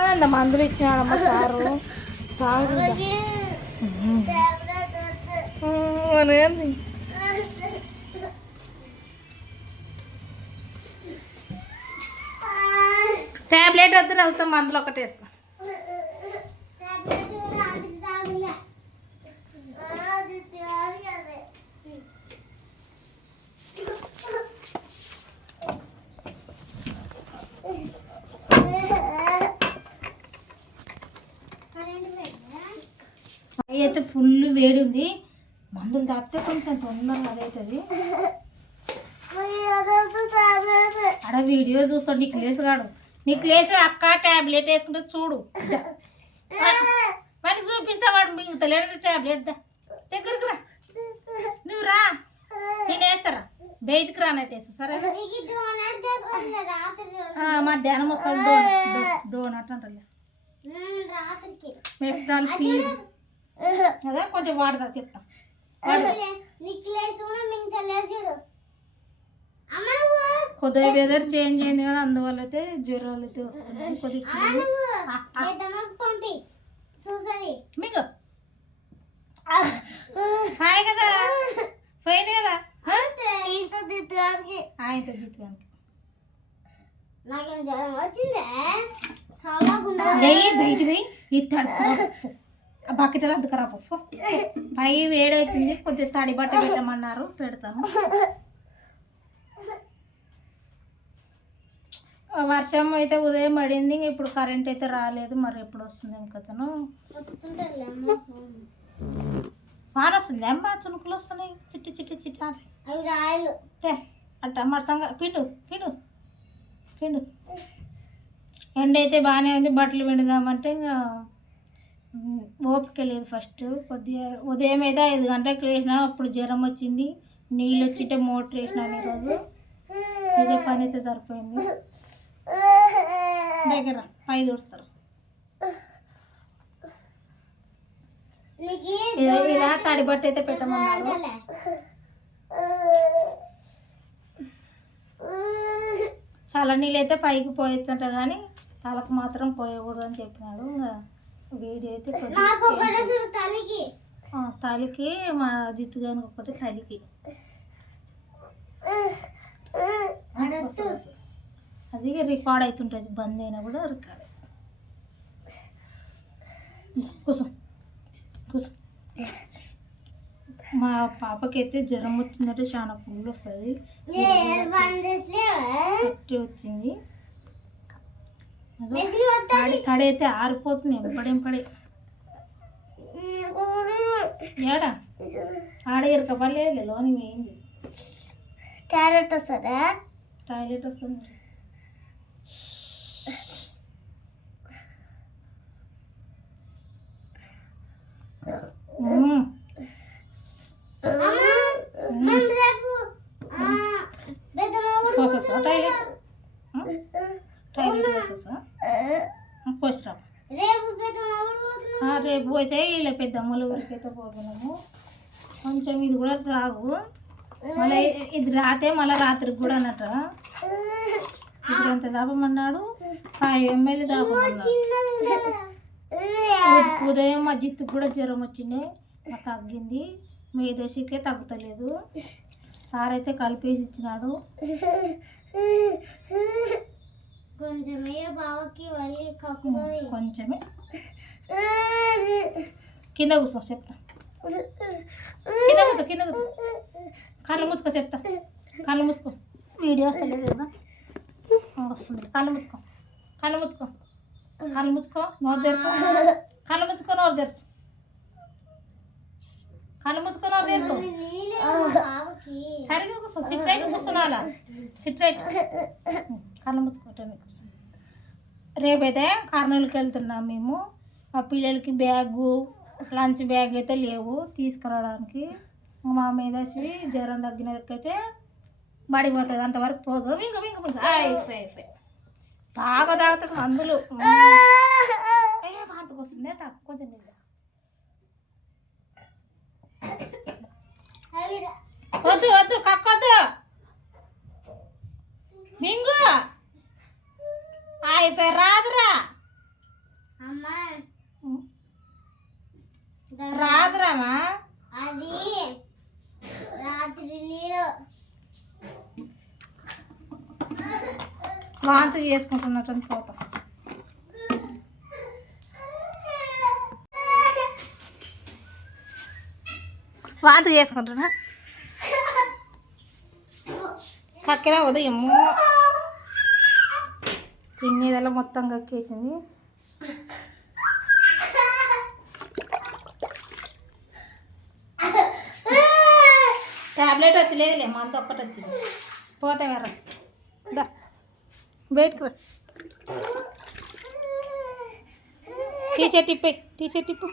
అంత మందులు ఇచ్చినాడమ్మ sir మనఏంది tablet వద్దు వెళ్తాం మందులు ఒకటి వేస్తాం. అయితే ఫుల్ వేడి ఉంది, మందులు తాగితే కొంచెం తొందరగా అదవుతుంది. అక్కడ వీడియో చూస్తాడు నీకు లేసుగాడు, నీకు లేచి అక్క ట్యాబ్లెట్ వేసుకుంటే చూడు మనకి చూపిస్తా. వాడు మింగుతలేడు ట్యాబ్లెట్ దగ్గరకు రా, నువ్వు రా నేను వేస్తారా బయటికి రానట్టేస్తా. సరే మధ్యాహ్నం వస్తాడు డోనట్ అంటారు మెఫ్టాల్ పీల్ అదే కొంచెం వాడదా చెప్తా. కొద్దిగా వెదర్ చేంజ్ అయింది కదా, అందువల్ల అయితే జ్వరాలు అయితే వస్తున్నాయి కొద్దిగా. మీకు హాయ్ కదా ఫైన్ కదా ఆయనతో జీతానికి బయటికి ఇస్తాడు బకెట్ అద్దుకరా పప్పు పై వేడవుతుంది, కొద్దిగా తడి బట్ట పెట్టమన్నారు పెడతాను. వర్షం అయితే ఉదయం పడింది, ఇప్పుడు కరెంట్ అయితే రాలేదు, మరి ఎప్పుడు వస్తుంది ఇంకతను వాన వస్తుంది అమ్మా, చునుకులు వస్తున్నాయి చిట్టి చిట్టి చిట్టి అట్ట మరసంగా పిండు పిండు పిండు. ఎండ అయితే బాగానే ఉంది, బట్టలు పిండుదామంటే ఇంకా ఓపిక లేదు. ఫస్ట్ కొద్దిగా ఉదయం అయితే 5 గంటలకు వేసినా, అప్పుడు జ్వరం వచ్చింది, నీళ్ళు వచ్చింటే మోటర్ వేసినాను ఈరోజు. ఇదే పని అయితే సరిపోయింది. దగ్గర పై దూస్తారు ఇలా తడి బట్ట అయితే పెట్టమన్నారు. చాలా నీళ్ళు అయితే పైకి పోయొచ్చంట, కానీ తలకు మాత్రం పోయకూడదు అని చెప్పినాడు. వేడి అయితే తలికి మా జిత్తు గానికి ఒకటి తలికి అది రికార్డ్ అవుతుంటుంది, బంద్ అయినా కూడా రికార్డ్. కూర్చో కూర్చో. మా పాపకైతే జ్వరం వచ్చిందంటే చాలా ఫుల్ వస్తుంది, పట్టి వచ్చింది. తడి అయితే ఆరిపోతుంది ఎంపడెంపడే. ఏడా ఆడ ఇరకపర్లేదు లోని వేయింది. టాయిలెట్ వస్తుందా? టాయిలెట్ వస్తుంది. పోసా టాయిలెట్ టాయిలెట్ పోసా పోసిరా. రేపు అయితే వీళ్ళ పెద్దమ్మల ఊరికి అయితే పోతున్నాము. కొంచెం ఇది కూడా తాగు, మళ్ళీ ఇది రాతే మళ్ళీ రాత్రికి కూడా అన్నట్టు. ఇప్పుడు ఎంత దాపమన్నాడు, 5 ml దాపమన్నాడు. ఉదయం మా జిత్తుకు కూడా జ్వరం వచ్చింది, తగ్గింది. మీ దశకే తగ్గుతలేదు. సార్ అయితే కలిపేసి ఇచ్చినాడు. కొంచెమే బావకి కొంచెమే కింద కూర్చో చెప్తా, కింద కూర్చో కింద కూర్చో. కళ్ళు మూసుకో చెప్తా, కళ్ళు మూసుకో. వీడియో వస్తలేదు కదా, వస్తుంది. కళ్ళు మూసుకో కళ్ళు మూసుకో కళ్ళు మూసుకో నోరు తెరుచు, కళ్ళు మూసుకో నోరు తెరుచు, కళ్ళు మూసుకో నోరు తెరుచు. సరిగ్గా కూర్చో, సిట్రైట్ కూర్చున్నా సిట్రైట్. కళ్ళు మూసుకోవటానికి కూర్చో. రేపైతే కర్నూలుకి వెళ్తున్నాం మేము. మా పిల్లలకి బ్యాగు లంచ్ బ్యాగ్ అయితే లేవు తీసుకురావడానికి. మా మీదసి జ్వరం తగ్గినకైతే పడిపోతుంది, అంతవరకు పోదు. ఇంక అయిపోయి బాగా తాగుతుంది మందులు. బాంతకు వస్తుంది కొంచెం వద్దు వద్దు కక్కొద్దు మింగు అయిపోయి రాదురా. వాంతి చేసుకుంటున్నట్టు పోతాం. వాంతి చేసుకుంటున్నా కక్కినా ఉదయము తినేదల్లా మొత్తం కక్కేసింది. ట్యాబ్లెట్ వచ్చలేదులే, మందు ఒక్కటి వచ్చింది. పోతే వేరే దా బయటకు టీషర్ట్ ఇప్పే, టీషర్ట్ ఇప్పు.